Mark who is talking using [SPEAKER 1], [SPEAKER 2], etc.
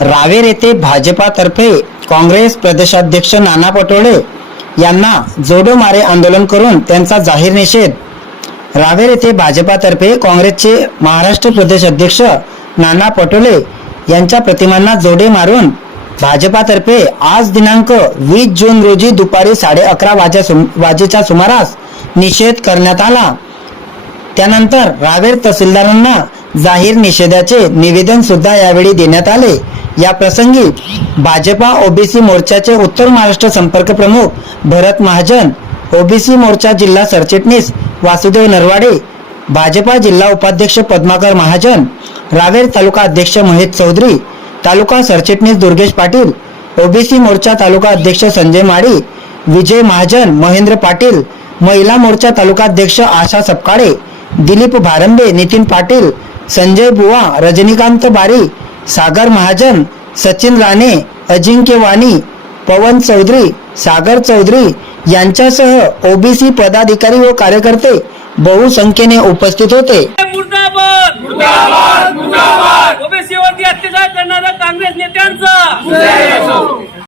[SPEAKER 1] रावेर येथे भाजपातर्फे काँग्रेस प्रदेशाध्यक्ष नाना पटोळे यांना जोडो मारे आंदोलन करून त्यांचा जाहीर निषेध. रावेर येथे भाजपातर्फे काँग्रेसचे महाराष्ट्र प्रदेश अध्यक्ष नाना पटोले यांच्या प्रतिमांना जोडे मारून भाजपातर्फे आज दिनांक वीस जून रोजी दुपारी साडे अकरा वाजे वाजेच्या सुमारास निषेध करण्यात आला. त्यानंतर रावेर तहसीलदारांना जाहीर निषेधाचे निवेदन सुद्धा यावेळी देण्यात आले. या प्रसंगी भाजपा ओबीसी मोर्चाचे उत्तर महाराष्ट्र संपर्क प्रमुख भरत महाजन ओबीसी मोर्चा जिल्हा सरचिटणीस वासुदेव नरवाडे भाजपा जिल्हा उपाध्यक्ष पद्माकर महाजन रावेर तालुका अध्यक्ष महेश चौधरी तालुका सरचिटणीस दुर्गेश पाटील ओबीसी मोर्चा तालुका अध्यक्ष संजय माळी विजय महाजन महेंद्र पाटील महिला मोर्चा तालुका अध्यक्ष आशा सपकाळे दिलीप भारंबे नितीन पाटील संजय बुवा रजनीकांत बारी सागर महाजन सचिन राणे अजिंक्य वाणी पवन चौधरी सागर चौधरी यांच्यासह ओबीसी पदाधिकारी व कार्यकर्ते बहुसंख्येने उपस्थित होते.
[SPEAKER 2] ओबीसीवरती अत्याचार करणाऱ्या काँग्रेस नेत्यांचा!